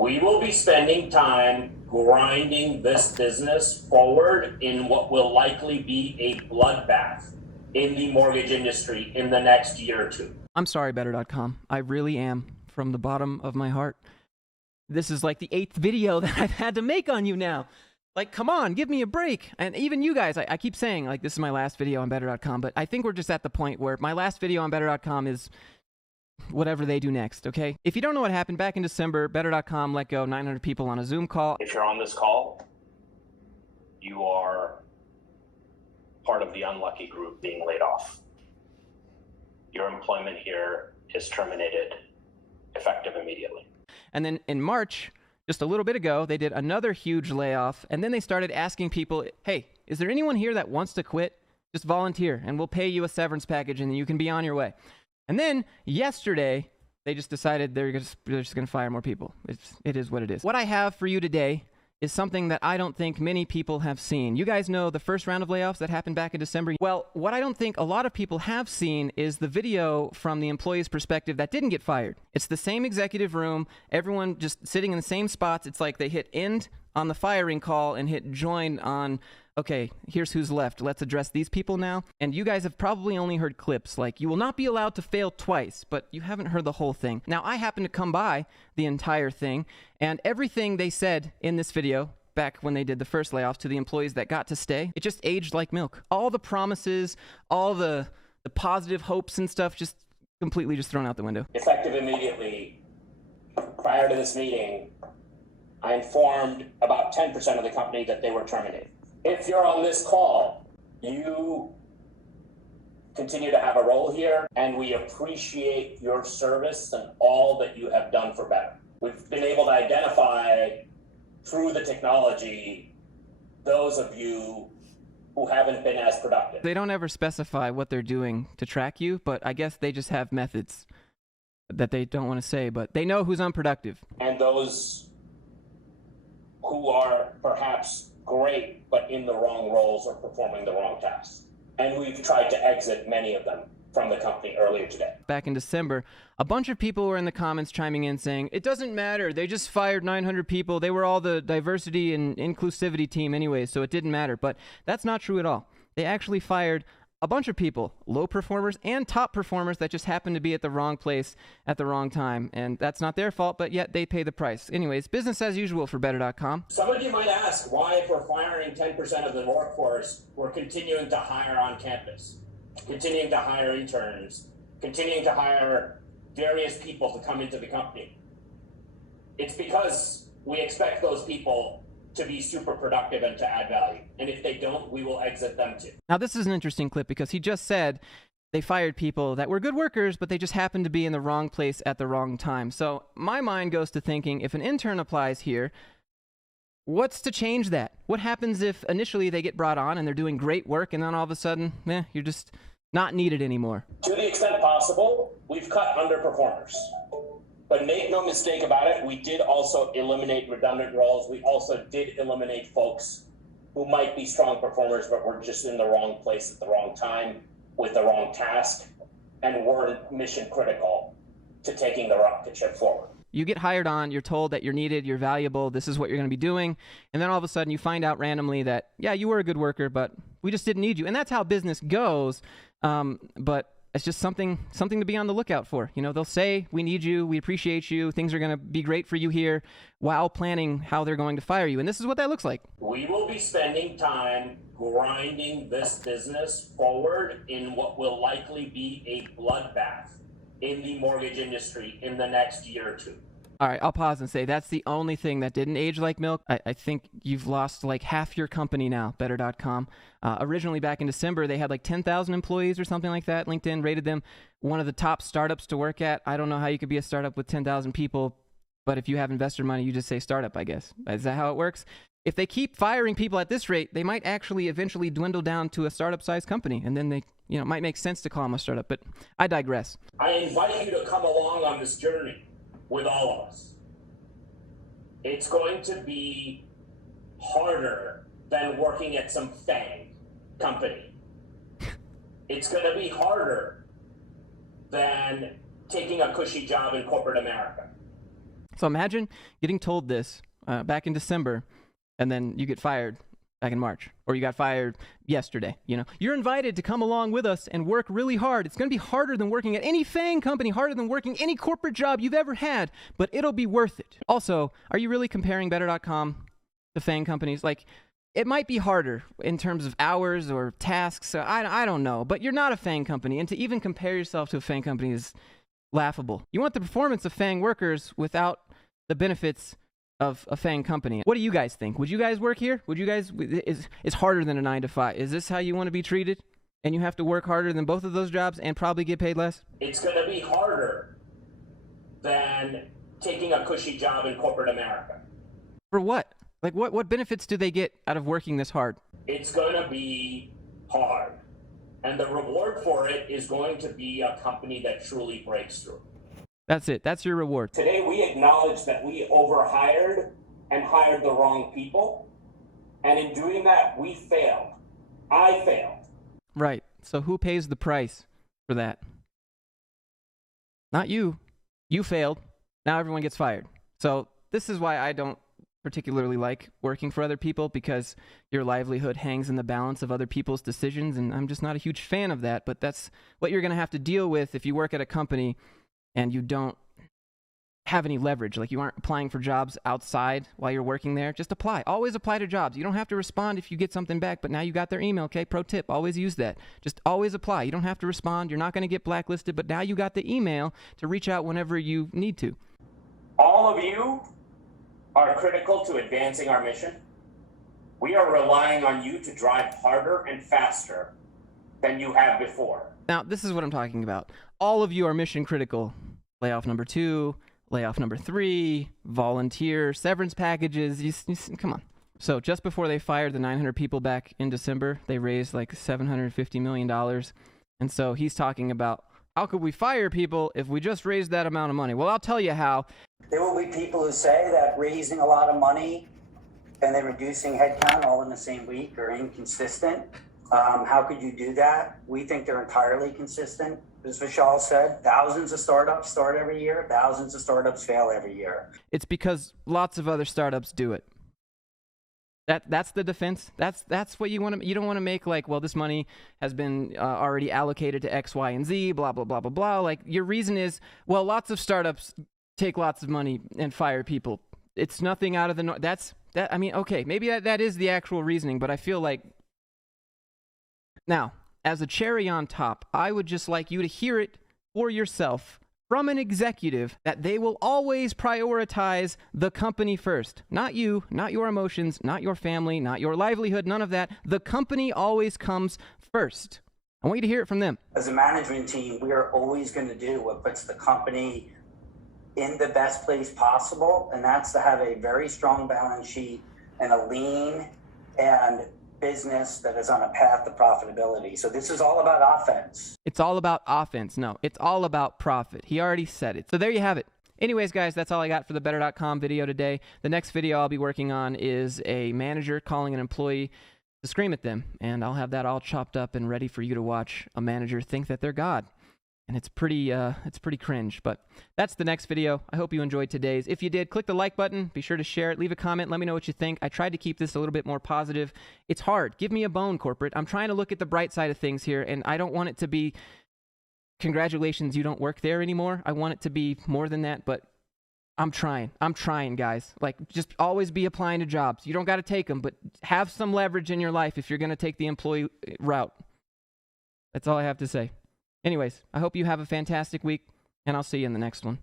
We will be spending time grinding this business forward in what will likely be a bloodbath in the mortgage industry in the next year or two. I'm sorry, Better.com. I really am, from the bottom of my heart. This is like the 8th video that I've had to make on you now. Like, come on, give me a break. And even you guys, I keep saying, like, this is my last video on Better.com, but I think we're just at the point where my last video on Better.com is whatever they do next, okay? If you don't know what happened, back in December, Better.com let go 900 people on a Zoom call. If you're on this call, you are part of the unlucky group being laid off. Your employment here is terminated, effective immediately. And then in March, just a little bit ago, they did another huge layoff, and then they started asking people, hey, is there anyone here that wants to quit? Just volunteer, and we'll pay you a severance package, and you can be on your way. And then yesterday, they just decided they're just going to fire more people. It is what it is. What I have for you today is something that I don't think many people have seen. You guys know the first round of layoffs that happened back in December? Well, what I don't think a lot of people have seen is the video from the employee's perspective that didn't get fired. It's the same executive room, everyone just sitting in the same spots. It's like they hit end on the firing call and hit join on, okay, here's who's left. Let's address these people now. And you guys have probably only heard clips like, you will not be allowed to fail twice, but you haven't heard the whole thing. Now, I happened to come by the entire thing, and everything they said in this video, back when they did the first layoffs to the employees that got to stay, it just aged like milk. All the promises, all the positive hopes and stuff, just completely just thrown out the window. Effective immediately, prior to this meeting, I informed about 10% of the company that they were terminated. If you're on this call, you continue to have a role here, and we appreciate your service and all that you have done for Better. We've been able to identify through the technology those of you who haven't been as productive. They don't ever specify what they're doing to track you, but I guess they just have methods that they don't want to say, but they know who's unproductive. And those who are perhaps great, but in the wrong roles or performing the wrong tasks. And we've tried to exit many of them from the company earlier today. Back in December, a bunch of people were in the comments chiming in saying, it doesn't matter, they just fired 900 people, they were all the diversity and inclusivity team anyway, so it didn't matter. But that's not true at all. They actually fired a bunch of people, low performers and top performers that just happened to be at the wrong place at the wrong time. And that's not their fault, but yet they pay the price. Anyways, business as usual for Better.com. Some of you might ask why, if we're firing 10% of the workforce, we're continuing to hire on campus, continuing to hire interns, continuing to hire various people to come into the company. It's because we expect those people to be super productive and to add value. And if they don't, we will exit them too. Now, this is an interesting clip because he just said they fired people that were good workers, but they just happened to be in the wrong place at the wrong time. So my mind goes to thinking, if an intern applies here, what's to change that? What happens if initially they get brought on and they're doing great work and then all of a sudden, you're just not needed anymore? To the extent possible, we've cut underperformers. But make no mistake about it, we did also eliminate redundant roles. We also did eliminate folks who might be strong performers, but were just in the wrong place at the wrong time with the wrong task and weren't mission critical to taking the rocket ship forward. You get hired on, you're told that you're needed, you're valuable, this is what you're going to be doing, and then all of a sudden you find out randomly that, yeah, you were a good worker, but we just didn't need you. And that's how business goes, but it's just something to be on the lookout for. You know, they'll say, we need you, we appreciate you, things are going to be great for you here, while planning how they're going to fire you. And this is what that looks like. We will be spending time grinding this business forward in what will likely be a bloodbath in the mortgage industry in the next year or two. All right, I'll pause and say that's the only thing that didn't age like milk. I think you've lost like half your company now, Better.com. Originally back in December, they had like 10,000 employees or something like that. LinkedIn rated them one of the top startups to work at. I don't know how you could be a startup with 10,000 people, but if you have investor money, you just say startup, I guess. Is that how it works? If they keep firing people at this rate, they might actually eventually dwindle down to a startup-sized company, and then they, it might make sense to call them a startup, but I digress. I invite you to come along on this journey with all of us. It's going to be harder than working at some FANG company. It's going to be harder than taking a cushy job in corporate America. So imagine getting told this back in December, and then you get fired back in March, or you got fired yesterday. You're invited to come along with us and work really hard. It's going to be harder than working at any FAANG company, harder than working any corporate job you've ever had, but it'll be worth it. Also, are you really comparing Better.com to FAANG companies? Like, it might be harder in terms of hours or tasks. I don't know, but you're not a FAANG company, and to even compare yourself to a FAANG company is laughable. You want the performance of FAANG workers without the benefits of a FAANG company. What do you guys think? Would you guys work here? Would you guys, it's harder than a 9 to 5. Is this how you want to be treated? And you have to work harder than both of those jobs and probably get paid less? It's going to be harder than taking a cushy job in corporate America. For what? Like, what benefits do they get out of working this hard? It's going to be hard. And the reward for it is going to be a company that truly breaks through. That's it. That's your reward. Today, we acknowledge that we overhired and hired the wrong people. And in doing that, we failed. I failed. Right. So who pays the price for that? Not you. You failed. Now everyone gets fired. So this is why I don't particularly like working for other people, because your livelihood hangs in the balance of other people's decisions, and I'm just not a huge fan of that. But that's what you're going to have to deal with if you work at a company and you don't have any leverage. Like, you aren't applying for jobs outside while you're working there. Just apply. Always apply to jobs. You don't have to respond if you get something back, but now you got their email. Okay, pro tip, always use that. Just always apply. You don't have to respond. You're not going to get blacklisted, but now you got the email to reach out whenever you need to. All of you are critical to advancing our mission. We are relying on you to drive harder and faster than you have before. Now, this is what I'm talking about. All of you are mission critical. Layoff number 2, layoff number 3, volunteer, severance packages. Come on. So just before they fired the 900 people back in December, they raised like $750 million. And so he's talking about, how could we fire people if we just raised that amount of money? Well, I'll tell you how. There will be people who say that raising a lot of money and then reducing headcount all in the same week are inconsistent. How could you do that? We think they're entirely consistent. As Vishal said, thousands of startups start every year. Thousands of startups fail every year. It's because lots of other startups do it. That's the defense. That's what you want to. You don't want to make like, well, this money has been already allocated to X, Y, and Z. Blah blah blah blah blah. Like, your reason is, well, lots of startups take lots of money and fire people. It's nothing out of the norm. I mean, okay, maybe that is the actual reasoning, but I feel like, now, as a cherry on top, I would just like you to hear it for yourself from an executive that they will always prioritize the company first. Not you, not your emotions, not your family, not your livelihood, none of that. The company always comes first. I want you to hear it from them. As a management team, we are always going to do what puts the company in the best place possible, and that's to have a very strong balance sheet and a lean and business that is on a path to profitability. So this is all about offense. It's all about offense. No, it's all about profit. He already said it. So there you have it. Anyways, guys, that's all I got for the Better.com video today. The next video I'll be working on is a manager calling an employee to scream at them, and I'll have that all chopped up and ready for you to watch a manager think that they're God. And it's pretty cringe, but that's the next video. I hope you enjoyed today's. If you did, click the like button. Be sure to share it. Leave a comment. Let me know what you think. I tried to keep this a little bit more positive. It's hard. Give me a bone, corporate. I'm trying to look at the bright side of things here, and I don't want it to be, congratulations, you don't work there anymore. I want it to be more than that, but I'm trying. I'm trying, guys. Like, just always be applying to jobs. You don't got to take them, but have some leverage in your life if you're going to take the employee route. That's all I have to say. Anyways, I hope you have a fantastic week, and I'll see you in the next one.